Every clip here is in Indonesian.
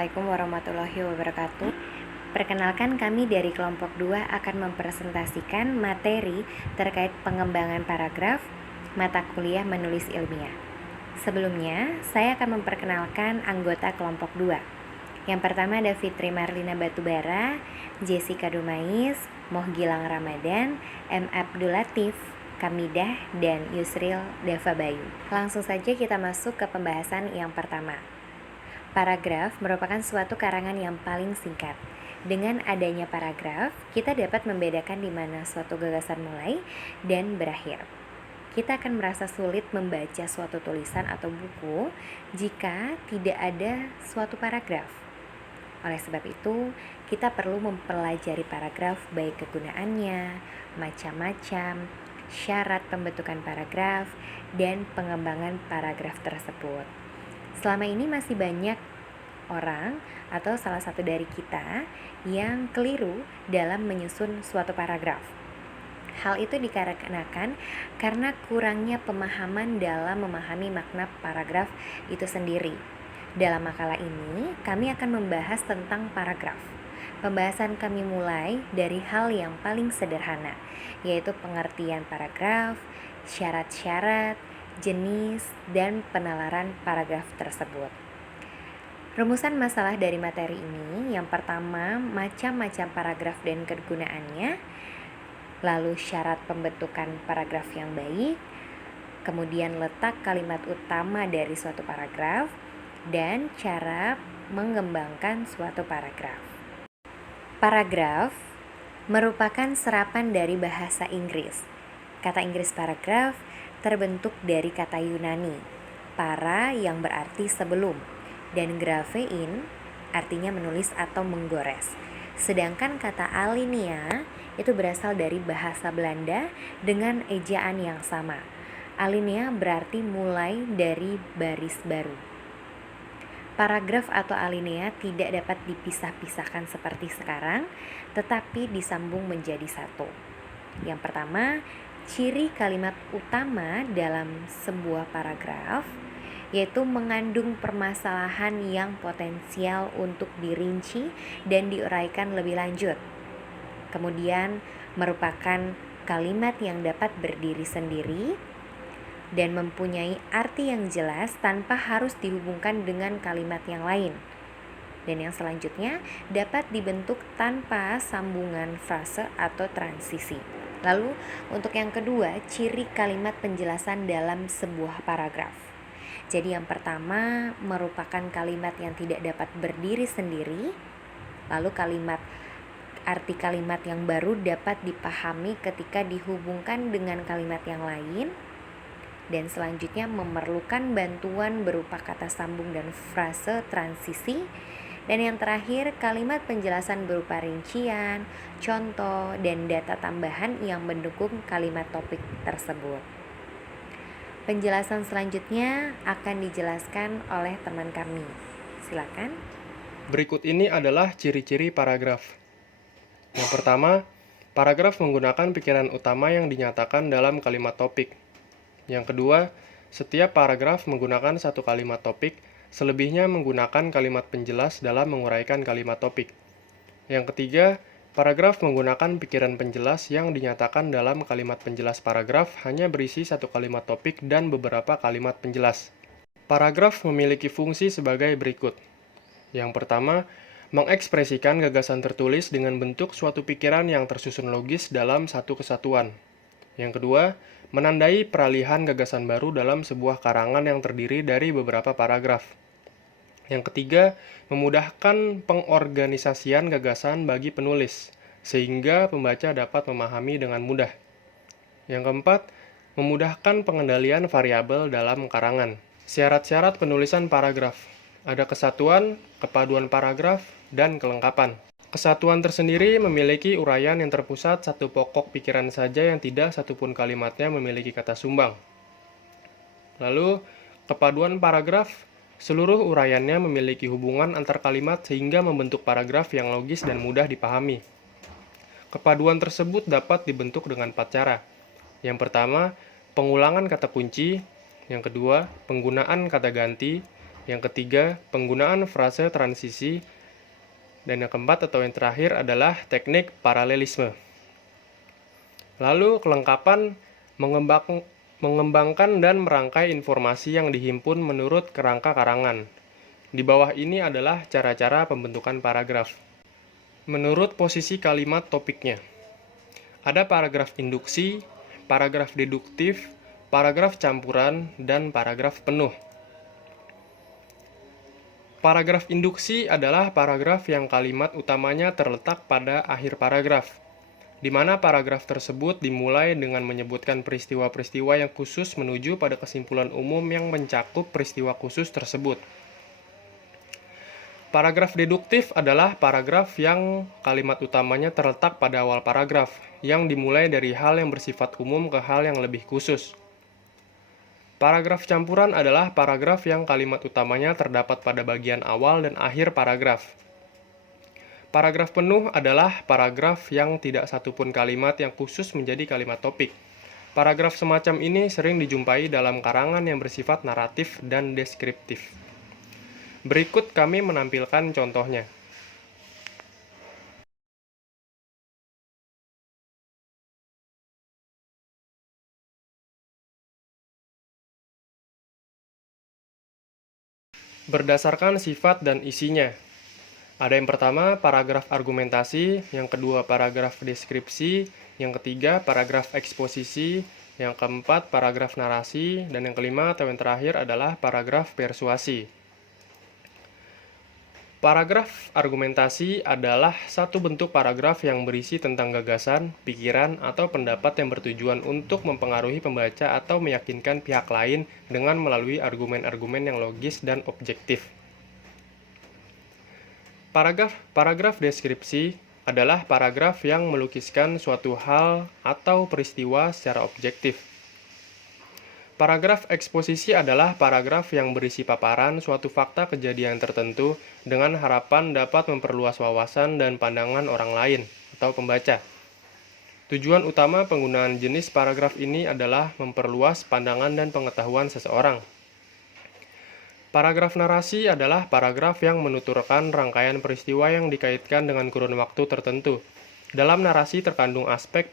Assalamualaikum warahmatullahi wabarakatuh. Perkenalkan, kami dari kelompok 2 akan mempresentasikan materi terkait pengembangan paragraf mata kuliah menulis ilmiah. Sebelumnya, saya akan memperkenalkan anggota kelompok 2. Yang pertama ada Fitri Marlina Batubara, Jessica Dumais, Moh Gilang Ramadan, M. Abdul Latif, Kamidah, dan Yusril Dava Bayu. Langsung saja kita masuk ke pembahasan yang pertama. Paragraf merupakan suatu karangan yang paling singkat. Dengan adanya paragraf, kita dapat membedakan di mana suatu gagasan mulai dan berakhir. Kita akan merasa sulit membaca suatu tulisan atau buku jika tidak ada suatu paragraf. Oleh sebab itu, kita perlu mempelajari paragraf, baik kegunaannya, macam-macam, syarat pembentukan paragraf, dan pengembangan paragraf tersebut. Selama ini masih banyak orang atau salah satu dari kita yang keliru dalam menyusun suatu paragraf. Hal itu dikarenakan karena kurangnya pemahaman dalam memahami makna paragraf itu sendiri. Dalam makalah ini, kami akan membahas tentang paragraf. Pembahasan kami mulai dari hal yang paling sederhana, yaitu pengertian paragraf, syarat-syarat, jenis, dan penalaran paragraf tersebut. Rumusan masalah dari materi ini, yang pertama, macam-macam paragraf dan kegunaannya, lalu syarat pembentukan paragraf yang baik, kemudian letak kalimat utama dari suatu paragraf, dan cara mengembangkan suatu paragraf. Paragraf merupakan serapan dari bahasa Inggris. Kata Inggris paragraf terbentuk dari kata Yunani, para yang berarti sebelum, dan graphein artinya menulis atau menggores. Sedangkan kata alinea itu berasal dari bahasa Belanda dengan ejaan yang sama. Alinea berarti mulai dari baris baru. Paragraf atau alinea tidak dapat dipisah-pisahkan seperti sekarang, tetapi disambung menjadi satu. Yang pertama, ciri kalimat utama dalam sebuah paragraf yaitu mengandung permasalahan yang potensial untuk dirinci dan diuraikan lebih lanjut. Kemudian merupakan kalimat yang dapat berdiri sendiri dan mempunyai arti yang jelas tanpa harus dihubungkan dengan kalimat yang lain. Dan yang selanjutnya dapat dibentuk tanpa sambungan frase atau transisi. Lalu untuk yang kedua, ciri kalimat penjelasan dalam sebuah paragraf. Jadi yang pertama merupakan kalimat yang tidak dapat berdiri sendiri. Lalu arti kalimat yang baru dapat dipahami ketika dihubungkan dengan kalimat yang lain. Dan selanjutnya memerlukan bantuan berupa kata sambung dan frase transisi. Dan yang terakhir, kalimat penjelasan berupa rincian, contoh, dan data tambahan yang mendukung kalimat topik tersebut. Penjelasan selanjutnya akan dijelaskan oleh teman kami. Silakan. Berikut ini adalah ciri-ciri paragraf. Yang pertama, paragraf menggunakan pikiran utama yang dinyatakan dalam kalimat topik. Yang kedua, setiap paragraf menggunakan satu kalimat topik, selebihnya menggunakan kalimat penjelas dalam menguraikan kalimat topik. Yang ketiga, paragraf menggunakan pikiran penjelas yang dinyatakan dalam kalimat penjelas paragraf hanya berisi satu kalimat topik dan beberapa kalimat penjelas. Paragraf memiliki fungsi sebagai berikut. Yang pertama, mengekspresikan gagasan tertulis dengan bentuk suatu pikiran yang tersusun logis dalam satu kesatuan. Yang kedua, menandai peralihan gagasan baru dalam sebuah karangan yang terdiri dari beberapa paragraf. Yang ketiga, memudahkan pengorganisasian gagasan bagi penulis, sehingga pembaca dapat memahami dengan mudah. Yang keempat, memudahkan pengendalian variabel dalam karangan. Syarat-syarat penulisan paragraf. Ada kesatuan, kepaduan paragraf, dan kelengkapan. Kesatuan tersendiri memiliki uraian yang terpusat satu pokok pikiran saja yang tidak satupun kalimatnya memiliki kata sumbang. Lalu, kepaduan paragraf, seluruh uraiannya memiliki hubungan antar kalimat sehingga membentuk paragraf yang logis dan mudah dipahami. Kepaduan tersebut dapat dibentuk dengan 4 cara. Yang pertama, pengulangan kata kunci. Yang kedua, penggunaan kata ganti. Yang ketiga, penggunaan frase transisi. Dan yang keempat atau yang terakhir adalah teknik paralelisme. Lalu kelengkapan mengembangkan dan merangkai informasi yang dihimpun menurut kerangka karangan. Di bawah ini adalah cara-cara pembentukan paragraf. Menurut posisi kalimat topiknya. Ada paragraf induksi, paragraf deduktif, paragraf campuran, dan paragraf penuh. Paragraf induksi adalah paragraf yang kalimat utamanya terletak pada akhir paragraf, di mana paragraf tersebut dimulai dengan menyebutkan peristiwa-peristiwa yang khusus menuju pada kesimpulan umum yang mencakup peristiwa khusus tersebut. Paragraf deduktif adalah paragraf yang kalimat utamanya terletak pada awal paragraf, yang dimulai dari hal yang bersifat umum ke hal yang lebih khusus. Paragraf campuran adalah paragraf yang kalimat utamanya terdapat pada bagian awal dan akhir paragraf. Paragraf penuh adalah paragraf yang tidak satupun kalimat yang khusus menjadi kalimat topik. Paragraf semacam ini sering dijumpai dalam karangan yang bersifat naratif dan deskriptif. Berikut kami menampilkan contohnya. Berdasarkan sifat dan isinya. Ada yang pertama, paragraf argumentasi, yang kedua, paragraf deskripsi, yang ketiga, paragraf eksposisi, yang keempat, paragraf narasi, dan yang kelima atau yang terakhir adalah paragraf persuasi. Paragraf argumentasi adalah satu bentuk paragraf yang berisi tentang gagasan, pikiran, atau pendapat yang bertujuan untuk mempengaruhi pembaca atau meyakinkan pihak lain dengan melalui argumen-argumen yang logis dan objektif. Paragraf deskripsi adalah paragraf yang melukiskan suatu hal atau peristiwa secara objektif. Paragraf eksposisi adalah paragraf yang berisi paparan suatu fakta kejadian tertentu dengan harapan dapat memperluas wawasan dan pandangan orang lain atau pembaca. Tujuan utama penggunaan jenis paragraf ini adalah memperluas pandangan dan pengetahuan seseorang. Paragraf narasi adalah paragraf yang menuturkan rangkaian peristiwa yang dikaitkan dengan kurun waktu tertentu. Dalam narasi terkandung aspek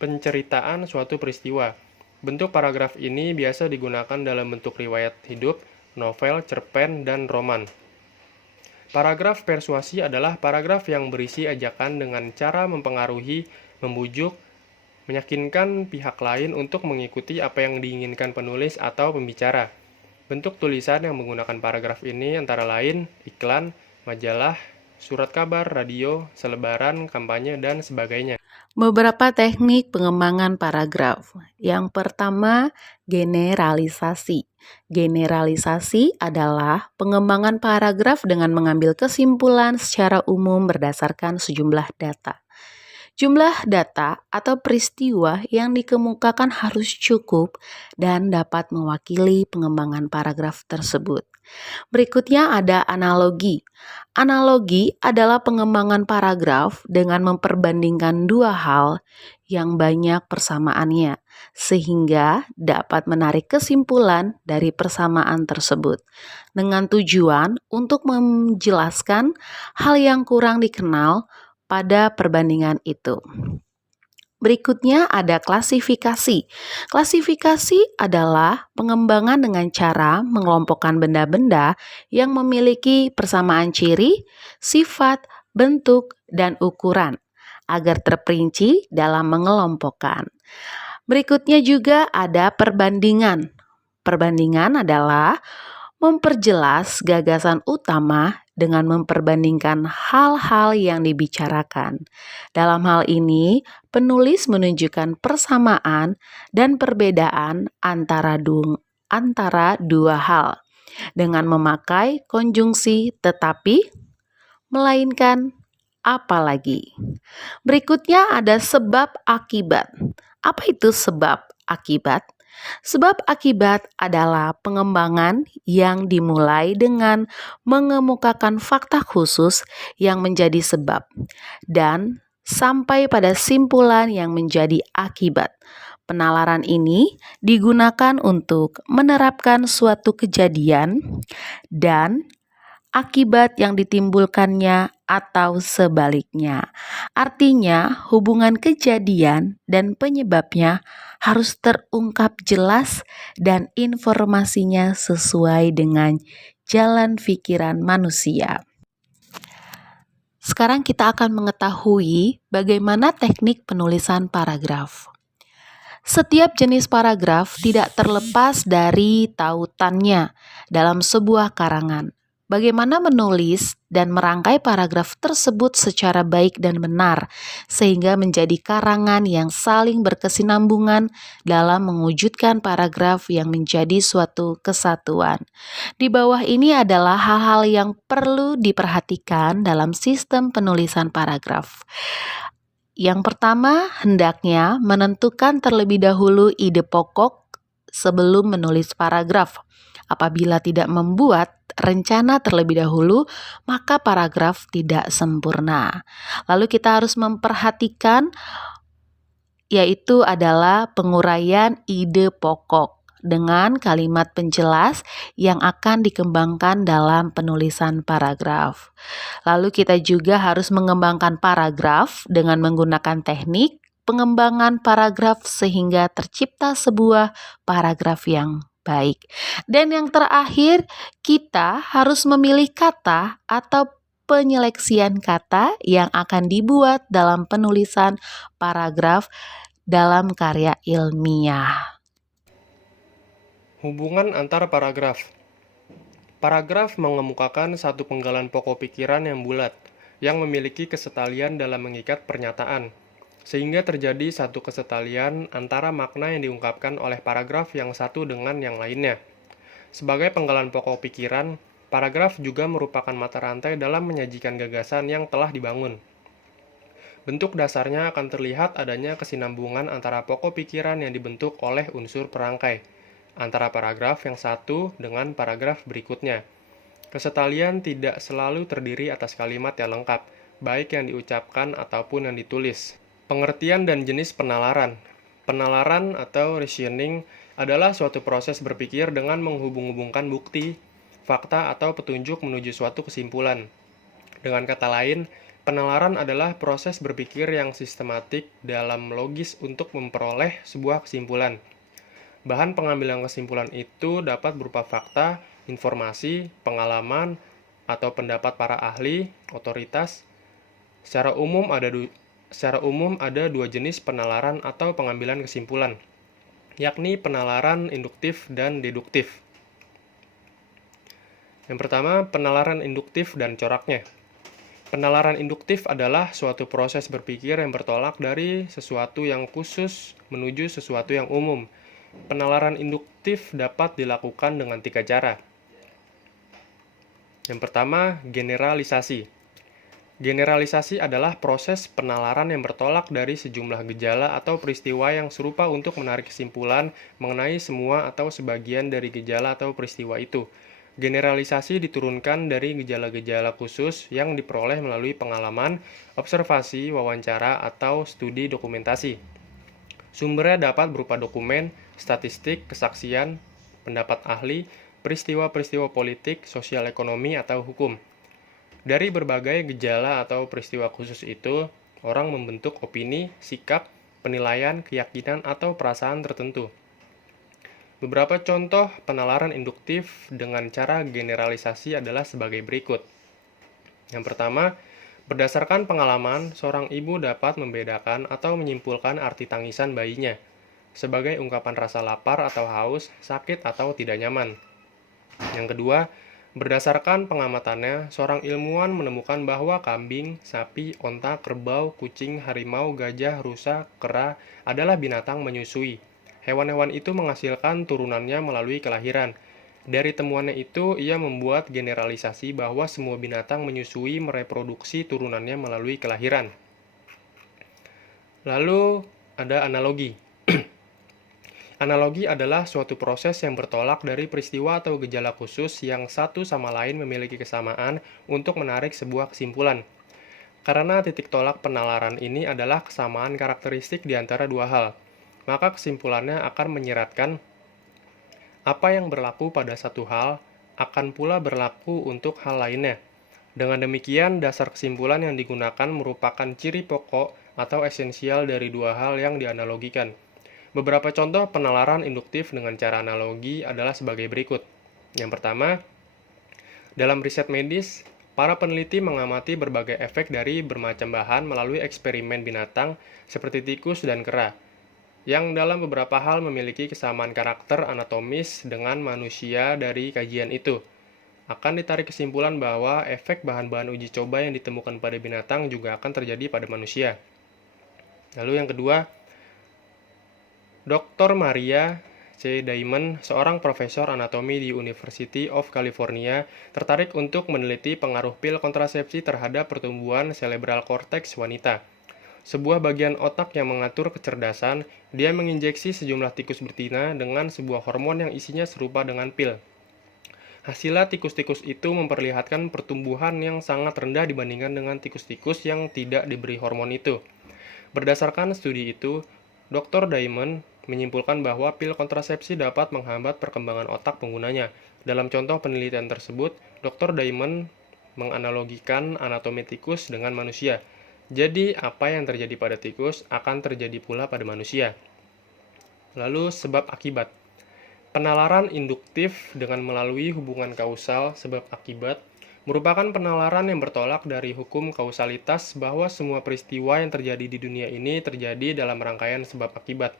penceritaan suatu peristiwa. Bentuk paragraf ini biasa digunakan dalam bentuk riwayat hidup, novel, cerpen, dan roman. Paragraf persuasi adalah paragraf yang berisi ajakan dengan cara mempengaruhi, membujuk, meyakinkan pihak lain untuk mengikuti apa yang diinginkan penulis atau pembicara. Bentuk tulisan yang menggunakan paragraf ini antara lain iklan, majalah, surat kabar, radio, selebaran, kampanye, dan sebagainya. Beberapa teknik pengembangan paragraf. Yang pertama, generalisasi. Generalisasi adalah pengembangan paragraf dengan mengambil kesimpulan secara umum berdasarkan sejumlah data. Jumlah data atau peristiwa yang dikemukakan harus cukup dan dapat mewakili pengembangan paragraf tersebut. Berikutnya ada analogi. Analogi adalah pengembangan paragraf dengan memperbandingkan dua hal yang banyak persamaannya, sehingga dapat menarik kesimpulan dari persamaan tersebut, dengan tujuan untuk menjelaskan hal yang kurang dikenal pada perbandingan itu. Berikutnya ada klasifikasi. Klasifikasi adalah pengembangan dengan cara mengelompokkan benda-benda yang memiliki persamaan ciri, sifat, bentuk, dan ukuran agar terperinci dalam mengelompokkan. Berikutnya juga ada perbandingan. Perbandingan adalah memperjelas gagasan utama dengan memperbandingkan hal-hal yang dibicarakan. Dalam hal ini, penulis menunjukkan persamaan dan perbedaan antara dua hal dengan memakai konjungsi tetapi, melainkan, apalagi. Berikutnya ada sebab akibat. Apa itu sebab akibat? Sebab akibat adalah pengembangan yang dimulai dengan mengemukakan fakta khusus yang menjadi sebab dan sampai pada simpulan yang menjadi akibat. Penalaran ini digunakan untuk menerapkan suatu kejadian dan akibat yang ditimbulkannya atau sebaliknya. Artinya, hubungan kejadian dan penyebabnya harus terungkap jelas dan informasinya sesuai dengan jalan pikiran manusia. Sekarang kita akan mengetahui bagaimana teknik penulisan paragraf. Setiap jenis paragraf tidak terlepas dari tautannya dalam sebuah karangan. Bagaimana menulis dan merangkai paragraf tersebut secara baik dan benar, sehingga menjadi karangan yang saling berkesinambungan dalam mewujudkan paragraf yang menjadi suatu kesatuan. Di bawah ini adalah hal-hal yang perlu diperhatikan dalam sistem penulisan paragraf. Yang pertama, hendaknya menentukan terlebih dahulu ide pokok sebelum menulis paragraf. Apabila tidak membuat rencana terlebih dahulu, maka paragraf tidak sempurna. Lalu kita harus memperhatikan yaitu adalah penguraian ide pokok dengan kalimat penjelas yang akan dikembangkan dalam penulisan paragraf. Lalu kita juga harus mengembangkan paragraf dengan menggunakan teknik pengembangan paragraf sehingga tercipta sebuah paragraf yang baik. Dan yang terakhir, kita harus memilih kata atau penyeleksian kata yang akan dibuat dalam penulisan paragraf dalam karya ilmiah. Hubungan antar paragraf. Paragraf mengemukakan satu penggalan pokok pikiran yang bulat, yang memiliki kesetalian dalam mengikat pernyataan, sehingga terjadi satu kesetalian antara makna yang diungkapkan oleh paragraf yang satu dengan yang lainnya. Sebagai penggalan pokok pikiran, paragraf juga merupakan mata rantai dalam menyajikan gagasan yang telah dibangun. Bentuk dasarnya akan terlihat adanya kesinambungan antara pokok pikiran yang dibentuk oleh unsur perangkai, antara paragraf yang satu dengan paragraf berikutnya. Kesetalian tidak selalu terdiri atas kalimat yang lengkap, baik yang diucapkan ataupun yang ditulis. Pengertian dan jenis penalaran. Penalaran atau reasoning adalah suatu proses berpikir dengan menghubung-hubungkan bukti, fakta, atau petunjuk menuju suatu kesimpulan. Dengan kata lain, penalaran adalah proses berpikir yang sistematik dalam logis untuk memperoleh sebuah kesimpulan. Bahan pengambilan kesimpulan itu dapat berupa fakta, informasi, pengalaman, atau pendapat para ahli, otoritas. Secara umum ada dua jenis penalaran atau pengambilan kesimpulan, yakni penalaran induktif dan deduktif. Yang pertama, penalaran induktif dan coraknya. Penalaran induktif adalah suatu proses berpikir yang bertolak dari sesuatu yang khusus menuju sesuatu yang umum. Penalaran induktif dapat dilakukan dengan 3 cara. Yang pertama, generalisasi. Generalisasi adalah proses penalaran yang bertolak dari sejumlah gejala atau peristiwa yang serupa untuk menarik kesimpulan mengenai semua atau sebagian dari gejala atau peristiwa itu. Generalisasi diturunkan dari gejala-gejala khusus yang diperoleh melalui pengalaman, observasi, wawancara, atau studi dokumentasi. Sumbernya dapat berupa dokumen, statistik, kesaksian, pendapat ahli, peristiwa-peristiwa politik, sosial ekonomi, atau hukum. Dari berbagai gejala atau peristiwa khusus itu, orang membentuk opini, sikap, penilaian, keyakinan, atau perasaan tertentu. Beberapa contoh penalaran induktif dengan cara generalisasi adalah sebagai berikut. Yang pertama, berdasarkan pengalaman, seorang ibu dapat membedakan atau menyimpulkan arti tangisan bayinya sebagai ungkapan rasa lapar atau haus, sakit atau tidak nyaman. Yang kedua, berdasarkan pengamatannya, seorang ilmuwan menemukan bahwa kambing, sapi, onta, kerbau, kucing, harimau, gajah, rusa, kera adalah binatang menyusui. Hewan-hewan itu menghasilkan turunannya melalui kelahiran. Dari temuannya itu, ia membuat generalisasi bahwa semua binatang menyusui mereproduksi turunannya melalui kelahiran. Lalu, ada analogi. Analogi adalah suatu proses yang bertolak dari peristiwa atau gejala khusus yang satu sama lain memiliki kesamaan untuk menarik sebuah kesimpulan. Karena titik tolak penalaran ini adalah kesamaan karakteristik di antara dua hal, maka kesimpulannya akan menyiratkan apa yang berlaku pada satu hal akan pula berlaku untuk hal lainnya. Dengan demikian, dasar kesimpulan yang digunakan merupakan ciri pokok atau esensial dari dua hal yang dianalogikan. Beberapa contoh penalaran induktif dengan cara analogi adalah sebagai berikut. Yang pertama, dalam riset medis, para peneliti mengamati berbagai efek dari bermacam bahan melalui eksperimen binatang seperti tikus dan kera, yang dalam beberapa hal memiliki kesamaan karakter anatomis dengan manusia. Dari kajian itu akan ditarik kesimpulan bahwa efek bahan-bahan uji coba yang ditemukan pada binatang juga akan terjadi pada manusia. Lalu yang kedua, Dr. Maria C. Diamond, seorang profesor anatomi di University of California, tertarik untuk meneliti pengaruh pil kontrasepsi terhadap pertumbuhan cerebral cortex wanita, sebuah bagian otak yang mengatur kecerdasan. Dia menginjeksi sejumlah tikus betina dengan sebuah hormon yang isinya serupa dengan pil. Hasilnya tikus-tikus itu memperlihatkan pertumbuhan yang sangat rendah dibandingkan dengan tikus-tikus yang tidak diberi hormon itu. Berdasarkan studi itu, Dr. Diamond menyimpulkan bahwa pil kontrasepsi dapat menghambat perkembangan otak penggunanya. Dalam contoh penelitian tersebut, Dr. Diamond menganalogikan anatomi tikus dengan manusia. Jadi, apa yang terjadi pada tikus akan terjadi pula pada manusia. Lalu, sebab akibat. Penalaran induktif dengan melalui hubungan kausal sebab akibat merupakan penalaran yang bertolak dari hukum kausalitas bahwa semua peristiwa yang terjadi di dunia ini terjadi dalam rangkaian sebab akibat.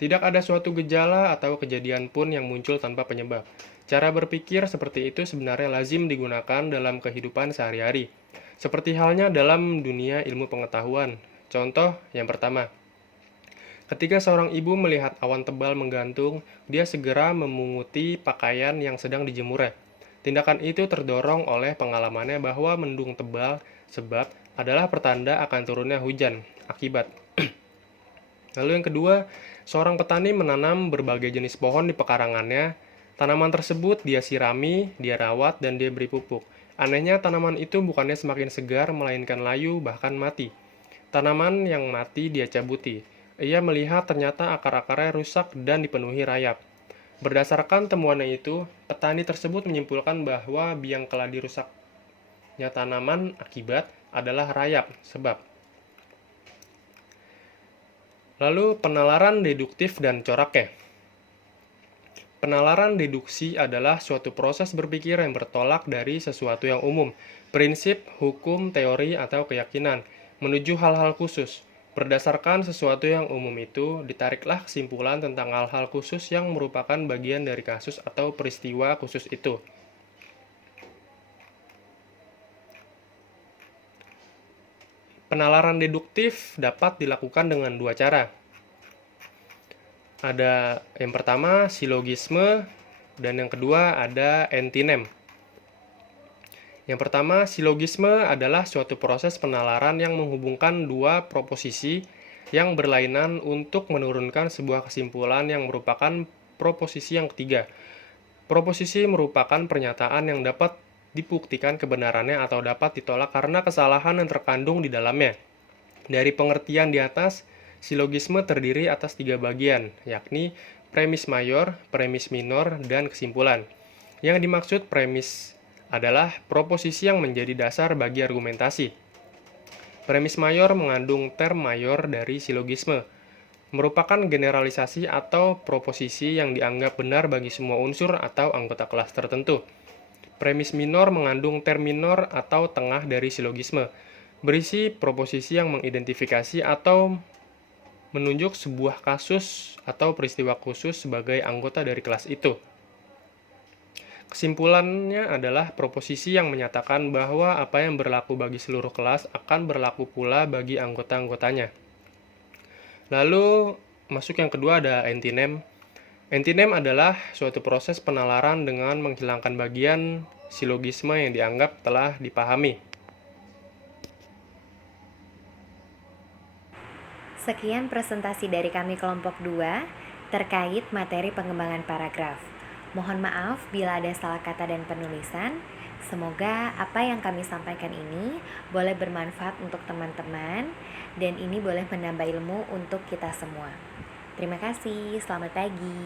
Tidak ada suatu gejala atau kejadian pun yang muncul tanpa penyebab. Cara berpikir seperti itu sebenarnya lazim digunakan dalam kehidupan sehari-hari, seperti halnya dalam dunia ilmu pengetahuan. Contoh yang pertama, ketika seorang ibu melihat awan tebal menggantung, dia segera memunguti pakaian yang sedang dijemurnya. Tindakan itu terdorong oleh pengalamannya bahwa mendung tebal sebab adalah pertanda akan turunnya hujan, akibat. Lalu yang kedua, seorang petani menanam berbagai jenis pohon di pekarangannya. Tanaman tersebut dia sirami, dia rawat, dan dia beri pupuk. Anehnya, tanaman itu bukannya semakin segar, melainkan layu, bahkan mati. Tanaman yang mati dia cabuti. Ia melihat ternyata akar-akarnya rusak dan dipenuhi rayap. Berdasarkan temuannya itu, petani tersebut menyimpulkan bahwa biang keladi rusaknya tanaman akibat adalah rayap, sebab. Lalu penalaran deduktif dan coraknya. Penalaran deduksi adalah suatu proses berpikir yang bertolak dari sesuatu yang umum, prinsip, hukum, teori, atau keyakinan, menuju hal-hal khusus. Berdasarkan sesuatu yang umum itu, ditariklah kesimpulan tentang hal-hal khusus yang merupakan bagian dari kasus atau peristiwa khusus itu. Penalaran deduktif dapat dilakukan dengan dua cara. Ada yang pertama, silogisme, dan yang kedua ada antinem. Yang pertama, silogisme adalah suatu proses penalaran yang menghubungkan dua proposisi yang berlainan untuk menurunkan sebuah kesimpulan yang merupakan proposisi yang ketiga. Proposisi merupakan pernyataan yang dapat dibuktikan kebenarannya atau dapat ditolak karena kesalahan yang terkandung di dalamnya. Dari pengertian di atas, silogisme terdiri atas tiga bagian, yakni premis mayor, premis minor, dan kesimpulan. Yang dimaksud premis adalah proposisi yang menjadi dasar bagi argumentasi. Premis mayor mengandung term mayor dari silogisme, merupakan generalisasi atau proposisi yang dianggap benar bagi semua unsur atau anggota kelas tertentu. Premis minor mengandung term minor atau tengah dari silogisme, berisi proposisi yang mengidentifikasi atau menunjuk sebuah kasus atau peristiwa khusus sebagai anggota dari kelas itu. Kesimpulannya adalah proposisi yang menyatakan bahwa apa yang berlaku bagi seluruh kelas akan berlaku pula bagi anggota-anggotanya. Lalu, masuk yang kedua ada antinem. Antinem adalah suatu proses penalaran dengan menghilangkan bagian silogisme yang dianggap telah dipahami. Sekian presentasi dari kami kelompok 2 terkait materi pengembangan paragraf. Mohon maaf bila ada salah kata dan penulisan. Semoga apa yang kami sampaikan ini boleh bermanfaat untuk teman-teman dan ini boleh menambah ilmu untuk kita semua. Terima kasih, selamat pagi.